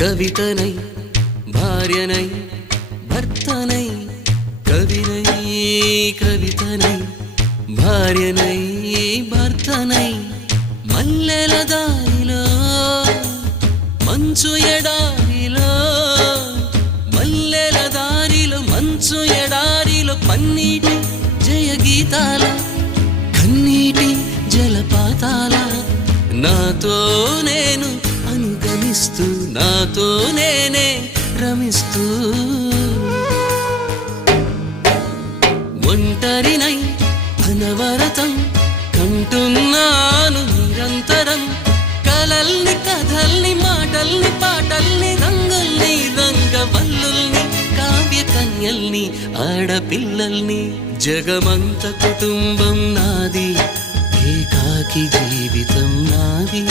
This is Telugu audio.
కవితనై భార్యనై భర్తనై కవినై కవితనై భార్యనై భర్తనై మల్లెల దారిలో మంచు ఎడారిలో మల్లెల దారిలో మంచు ఎడారిలో పన్నీటి జయగీతాల కన్నీటి జలపాతాల నాతో నేను అనుగమిస్తూ నాతో నేనే రమిస్తూ ఒంటరినై అనవరతం కంటున్నాను నిరంతరం కలల్ని కథల్ని మాటల్ని పాటల్ని రంగుల్ని రంగవల్లుల్ని కావ్య కన్యల్ని ఆడపిల్లల్ని జగమంత కుటుంబం నాది ఏకాకి జీవితం నాది